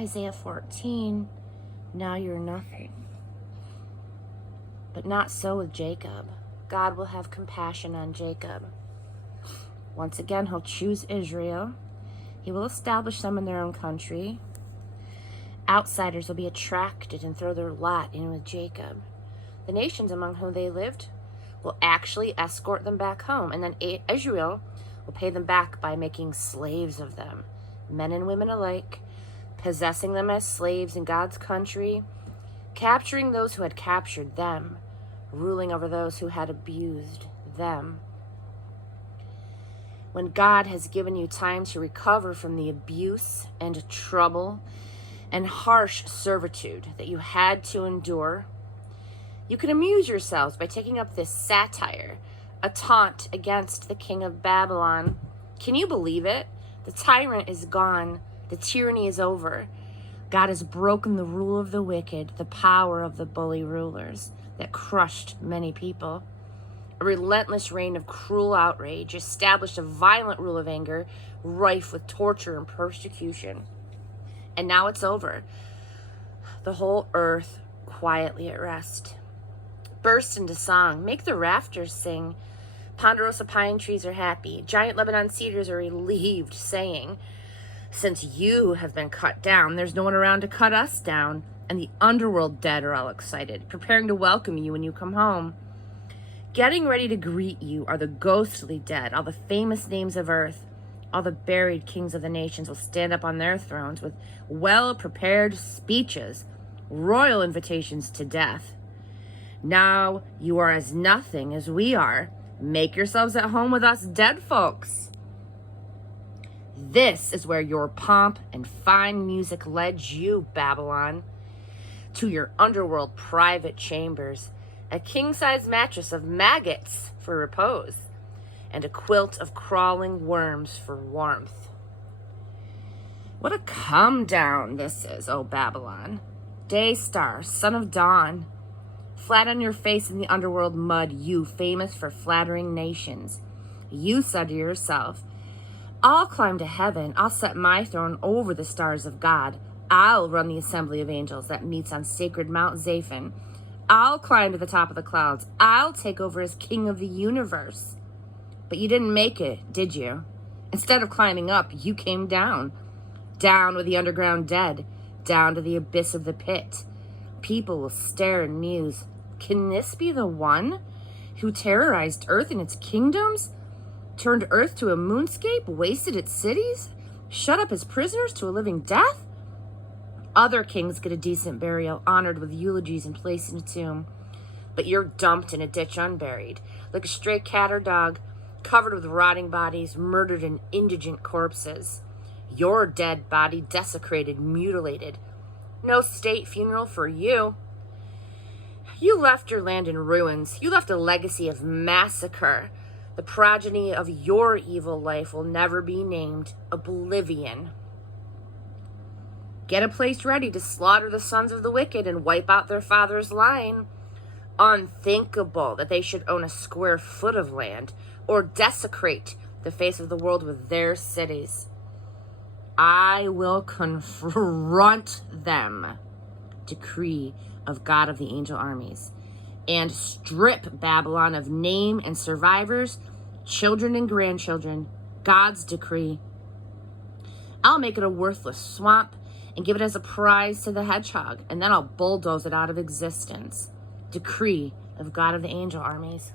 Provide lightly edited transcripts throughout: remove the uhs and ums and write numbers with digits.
Isaiah 14, now you're nothing. But not so with Jacob. God will have compassion on Jacob. Once again, he'll choose Israel. He will establish them in their own country. Outsiders will be attracted and throw their lot in with Jacob. The nations among whom they lived will actually escort them back home, and then Israel will pay them back by making slaves of them, men and women alike, possessing them as slaves in God's country, capturing those who had captured them, ruling over those who had abused them. When God has given you time to recover from the abuse and trouble and harsh servitude that you had to endure, you can amuse yourselves by taking up this satire, a taunt against the king of Babylon. Can you believe it? The tyrant is gone. The tyranny is over. God has broken the rule of the wicked, the power of the bully rulers that crushed many people. A relentless reign of cruel outrage established a violent rule of anger, rife with torture and persecution. And now it's over. The whole earth quietly at rest. Burst into song. Make the rafters sing. Ponderosa pine trees are happy. Giant Lebanon cedars are relieved, saying, since you have been cut down, there's no one around to cut us down. And the underworld dead are all excited, preparing to welcome you when you come home. Getting ready to greet you are the ghostly dead, all the famous names of earth. All the buried kings of the nations will stand up on their thrones with well-prepared speeches, royal invitations to death. Now you are as nothing as we are. Make yourselves at home with us dead folks. This is where your pomp and fine music led you, Babylon, to your underworld private chambers, a king-size mattress of maggots for repose, and a quilt of crawling worms for warmth. What a come down this is, O Babylon. Day star, son of dawn. Flat on your face in the underworld mud, you famous for flattering nations. You said to yourself, I'll climb to heaven. I'll set my throne over the stars of God. I'll run the assembly of angels that meets on sacred Mount Zaphon. I'll climb to the top of the clouds. I'll take over as king of the universe. But you didn't make it, did you? Instead of climbing up, you came down. Down with the underground dead. Down to the abyss of the pit. People will stare and muse. Can this be the one who terrorized Earth and its kingdoms? Turned Earth to a moonscape? Wasted its cities? Shut up his prisoners to a living death? Other kings get a decent burial, honored with eulogies and placed in a tomb. But you're dumped in a ditch unburied, like a stray cat or dog, covered with rotting bodies, murdered and indigent corpses. Your dead body desecrated, mutilated. No state funeral for you. You left your land in ruins. You left a legacy of massacre. The progeny of your evil life will never be named oblivion. Get a place ready to slaughter the sons of the wicked and wipe out their father's line. Unthinkable that they should own a square foot of land or desecrate the face of the world with their cities. I will confront them, decree of God of the angel armies, and strip Babylon of name and survivors, children and grandchildren, God's decree. I'll make it a worthless swamp and give it as a prize to the hedgehog, and then I'll bulldoze it out of existence. Decree of God of the angel armies.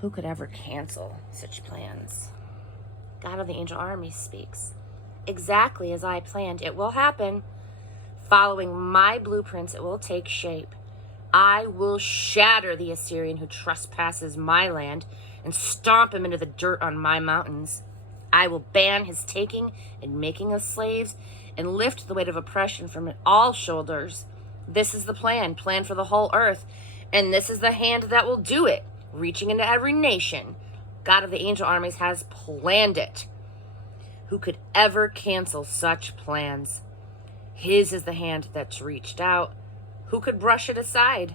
Who could ever cancel such plans? God of the angel armies speaks. Exactly as I planned, it will happen. Following my blueprints, it will take shape. I will shatter the Assyrian who trespasses my land and stomp him into the dirt on my mountains. I will ban his taking and making of slaves and lift the weight of oppression from all shoulders. This is the plan for the whole earth, and this is the hand that will do it, reaching into every nation. God of the angel armies has planned it. Who could ever cancel such plans? His is the hand that's reached out. Who could brush it aside?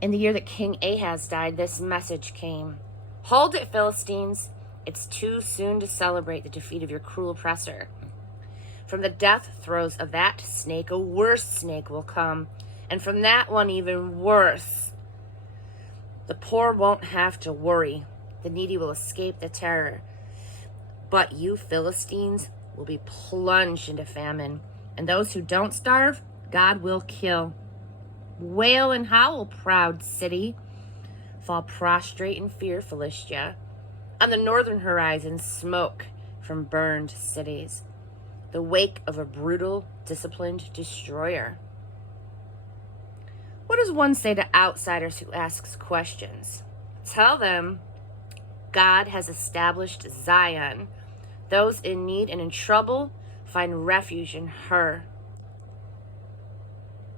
In the year that King Ahaz died, this message came. Hold it, Philistines. It's too soon to celebrate the defeat of your cruel oppressor. From the death throes of that snake, a worse snake will come, and from that one even worse. The poor won't have to worry. The needy will escape the terror. But you Philistines will be plunged into famine, and those who don't starve, God will kill. Wail and howl, proud city. Fall prostrate in fear, Philistia. On the northern horizon, smoke from burned cities, the wake of a brutal, disciplined destroyer. What does one say to outsiders who ask questions? Tell them God has established Zion. Those in need and in trouble find refuge in her.